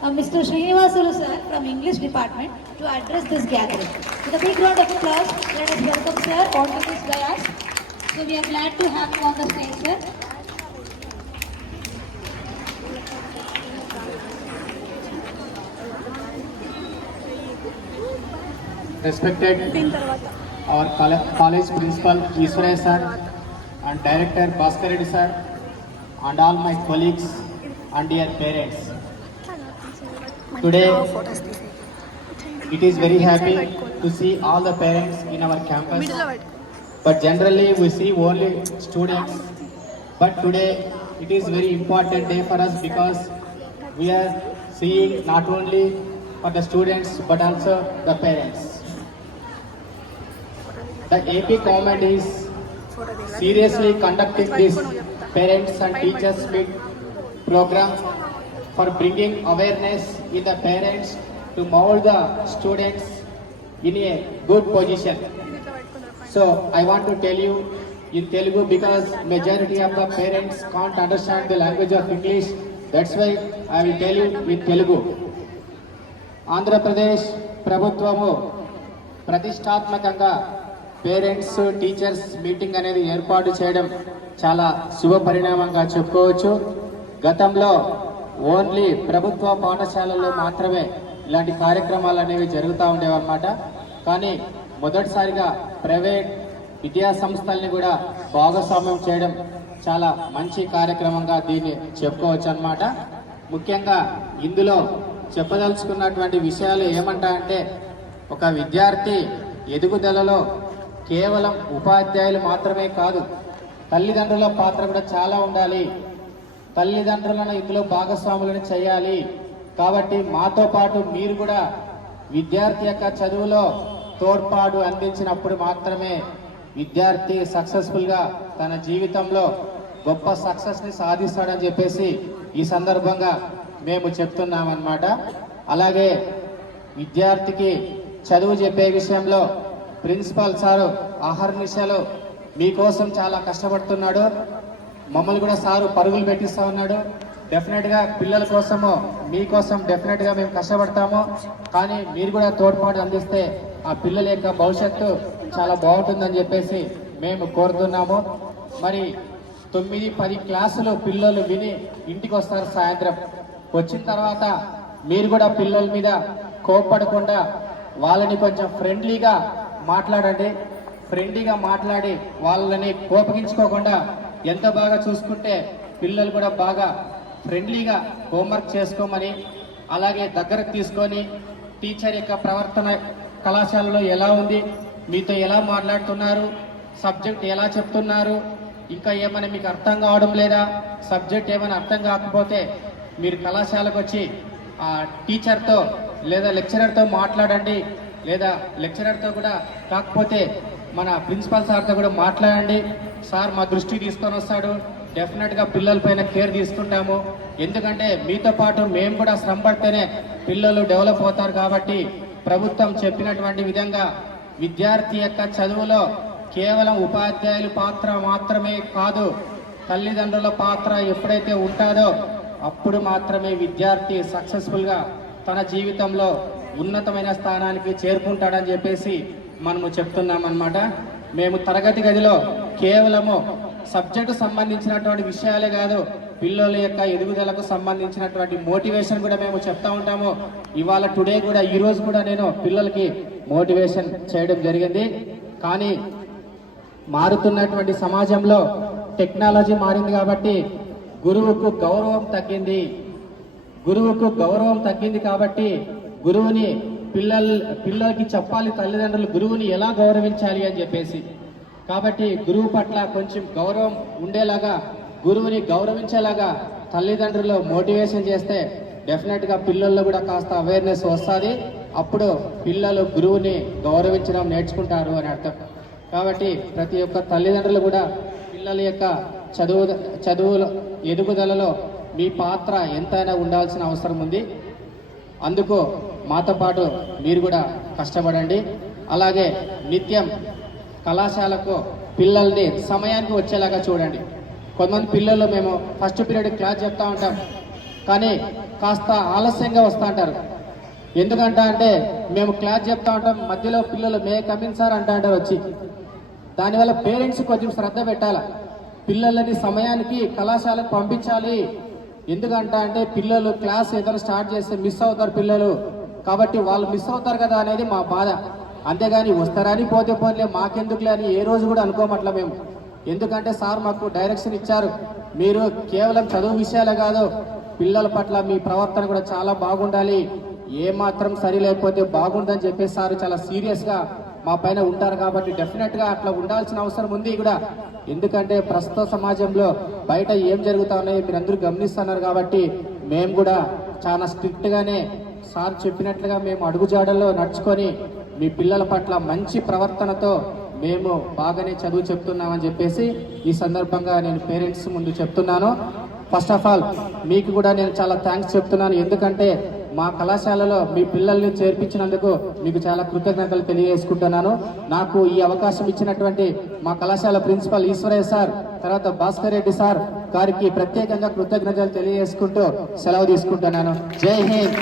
Mr. Srinivasulu sir from English department to address this gathering. With a big round of applause, let us welcome sir onto this dais. So we are glad to have you on the stage, sir. Respected our college principal Ishwara sir and director Bhaskar Reddy sir and all my colleagues and dear parents. Today it is very happy to see all the parents in our campus, but generally we see only students. But today it is very important day for us because we are seeing not only for the students but also the parents. The AP government is seriously conducting this parents and teachers meet program for bringing awareness in the parents to mold the students in a good position. So I want to tell you in Telugu because majority of the parents can't understand the language of English. That's why I will tell you in Telugu. Andhra Pradesh ప్రభుత్వము ప్రతిష్టాత్మకంగా parents teachers meeting అనేది ఏర్పాటు చేయడం చాలా శుభ పరిణామంగా చెప్పుకోవచ్చు. గతంలో ఓన్లీ ప్రభుత్వ పాఠశాలల్లో మాత్రమే ఇలాంటి కార్యక్రమాలు అనేవి జరుగుతూ ఉండేవన్నమాట. కానీ మొదటిసారిగా ప్రైవేట్ విద్యా సంస్థల్ని కూడా భాగస్వామ్యం చేయడం చాలా మంచి కార్యక్రమంగా దీన్ని చెప్పుకోవచ్చు అన్నమాట. ముఖ్యంగా ఇందులో చెప్పదలుచుకున్నటువంటి విషయాలు ఏమంటాయంటే, ఒక విద్యార్థి ఎదుగుదలలో కేవలం ఉపాధ్యాయులు మాత్రమే కాదు, తల్లిదండ్రుల పాత్ర కూడా చాలా ఉండాలి. తల్లిదండ్రులను ఇందులో భాగస్వాములను చేయాలి. కాబట్టి మాతో పాటు మీరు కూడా విద్యార్థి యొక్క చదువులో తోడ్పాటు అందించినప్పుడు మాత్రమే విద్యార్థి సక్సెస్ఫుల్గా తన జీవితంలో గొప్ప సక్సెస్ని సాధిస్తాడని చెప్పేసి ఈ సందర్భంగా మేము చెప్తున్నామన్నమాట. అలాగే విద్యార్థికి చదువు చెప్పే విషయంలో ప్రిన్సిపాల్ సారు అహర్నిశలు మీకోసం చాలా కష్టపడుతున్నాడు. మమ్మల్ని కూడా సారు పరుగులు పెట్టిస్తూ ఉన్నాడు. డెఫినెట్గా పిల్లల కోసము మీకోసం డెఫినెట్గా మేము కష్టపడతాము. కానీ మీరు కూడా తోడ్పాటు అందిస్తే ఆ పిల్లల యొక్క భవిష్యత్తు చాలా బాగుంటుందని చెప్పేసి మేము కోరుతున్నాము. మరి 9-10 క్లాసులు పిల్లలు విని ఇంటికి వస్తారు. సాయంత్రం వచ్చిన తర్వాత మీరు కూడా పిల్లల మీద కోప్పడకుండా వాళ్ళని కొంచెం ఫ్రెండ్లీగా మాట్లాడండి. ఫ్రెండ్లీగా మాట్లాడి వాళ్ళని కోపగించుకోకుండా ఎంత బాగా చూసుకుంటే పిల్లలు కూడా బాగా ఫ్రెండ్లీగా హోంవర్క్ చేసుకోమని, అలాగే దగ్గరకు తీసుకొని టీచర్ యొక్క ప్రవర్తన కళాశాలలో ఎలా ఉంది, మీతో ఎలా మాట్లాడుతున్నారు, సబ్జెక్ట్ ఎలా చెప్తున్నారు, ఇంకా ఏమైనా మీకు అర్థం కావడం లేదా, సబ్జెక్ట్ ఏమైనా అర్థం కాకపోతే మీరు కళాశాలకు వచ్చి ఆ టీచర్తో లేదా లెక్చరర్తో మాట్లాడండి. లేదా లెక్చరర్తో కూడా కాకపోతే మన ప్రిన్సిపల్ సార్తో కూడా మాట్లాడండి. సార్ మా దృష్టికి తీసుకొని వస్తాడు. డెఫినెట్గా పిల్లల పైన కేర్ తీసుకుంటాము. ఎందుకంటే మీతో పాటు మేము కూడా శ్రమ పడితేనే పిల్లలు డెవలప్ అవుతారు. కాబట్టి ప్రభుత్వం చెప్పినటువంటి విధంగా విద్యార్థి యొక్క చదువులో కేవలం ఉపాధ్యాయుల పాత్ర మాత్రమే కాదు, తల్లిదండ్రుల పాత్ర ఎప్పుడైతే ఉంటుందో అప్పుడు మాత్రమే విద్యార్థి సక్సెస్ఫుల్గా తన జీవితంలో ఉన్నతమైన స్థానానికి చేరుకుంటాడని చెప్పేసి మనము చెప్తున్నామన్నమాట. మేము తరగతి గదిలో కేవలము సబ్జెక్టు సంబంధించినటువంటి విషయాలే కాదు, పిల్లల యొక్క ఎదుగుదలకు సంబంధించినటువంటి మోటివేషన్ కూడా మేము చెప్తా ఉంటాము. ఇవాళ టుడే కూడా ఈరోజు కూడా నేను పిల్లలకి మోటివేషన్ చేయడం జరిగింది. కానీ మారుతున్నటువంటి సమాజంలో టెక్నాలజీ మారింది కాబట్టి గురువుకు గౌరవం తగ్గింది కాబట్టి గురువుని పిల్లలకి చెప్పాలి తల్లిదండ్రులు గురువుని ఎలా గౌరవించాలి అని చెప్పేసి. కాబట్టి గురువు పట్ల కొంచెం గౌరవం ఉండేలాగా, గురువుని గౌరవించేలాగా తల్లిదండ్రులు మోటివేషన్ చేస్తే డెఫినెట్గా పిల్లల్లో కూడా కాస్త అవేర్నెస్ వస్తుంది. అప్పుడు పిల్లలు గురువుని గౌరవించడం నేర్చుకుంటారు అని అర్థం. కాబట్టి ప్రతి ఒక్క తల్లిదండ్రులు కూడా పిల్లల యొక్క చదువుల ఎదుగుదలలో మీ పాత్ర ఎంతైనా ఉండాల్సిన అవసరం ఉంది. అందుకు మాతో పాటు మీరు కూడా కష్టపడండి. అలాగే నిత్యం కళాశాలకు పిల్లల్ని సమయానికి వచ్చేలాగా చూడండి. కొంతమంది పిల్లలు మేము ఫస్ట్ పీరియడ్ క్లాస్ చెప్తా ఉంటాం, కానీ కాస్త ఆలస్యంగా వస్తూ అంటారు. ఎందుకంటే అంటే మేము క్లాస్ చెప్తా ఉంటాం, మధ్యలో పిల్లలు మే కమిన్ సార్ అంటారు వచ్చి. దానివల్ల పేరెంట్స్ కొంచెం శ్రద్ధ పెట్టాలి. పిల్లలని సమయానికి కళాశాలకు పంపించాలి. ఎందుకంటే అంటే పిల్లలు క్లాస్ ఏదైనా స్టార్ట్ చేస్తే మిస్ అవుతారు పిల్లలు, కాబట్టి వాళ్ళు మిస్ అవుతారు కదా అనేది మా బాధ. అంతేగాని వస్తారని పోతే పోతే మాకెందుకులే అని ఏ రోజు కూడా అనుకోమట్ల మేము. ఎందుకంటే సార్ మాకు డైరెక్షన్ ఇచ్చారు, మీరు కేవలం చదువు విషయాలే కాదు పిల్లల పట్ల మీ ప్రవర్తన కూడా చాలా బాగుండాలి, ఏమాత్రం సరి లేకపోతే బాగుందని చెప్పేసి సార్ చాలా సీరియస్గా మా పైన ఉంటారు. కాబట్టి డెఫినెట్గా అట్లా ఉండాల్సిన అవసరం ఉంది కూడా. ఎందుకంటే ప్రస్తుత సమాజంలో బయట ఏం జరుగుతా ఉన్నాయో మీరు అందరూ గమనిస్తున్నారు. కాబట్టి మేము కూడా చాలా స్ట్రిక్ట్గానే సార్ చెప్పినట్లుగా మేము అడుగుజాడల్లో నడుచుకొని మీ పిల్లల పట్ల మంచి ప్రవర్తనతో మేము బాగానే చదువు చెప్తున్నామని చెప్పేసి ఈ సందర్భంగా నేను పేరెంట్స్ ముందు చెప్తున్నాను. ఫస్ట్ ఆఫ్ ఆల్ మీకు కూడా నేను చాలా థ్యాంక్స్ చెప్తున్నాను. ఎందుకంటే మా కళాశాలలో మీ పిల్లల్ని చేర్పించినందుకు మీకు చాలా కృతజ్ఞతలు తెలియజేసుకుంటున్నాను. నాకు ఈ అవకాశం ఇచ్చినటువంటి మా కళాశాల ప్రిన్సిపల్ ఈశ్వరయ్య సార్, తర్వాత భాస్కర్ రెడ్డి సార్ గారికి ప్రత్యేకంగా కృతజ్ఞతలు తెలియజేసుకుంటూ సెలవు తీసుకుంటున్నాను. జై హింద్.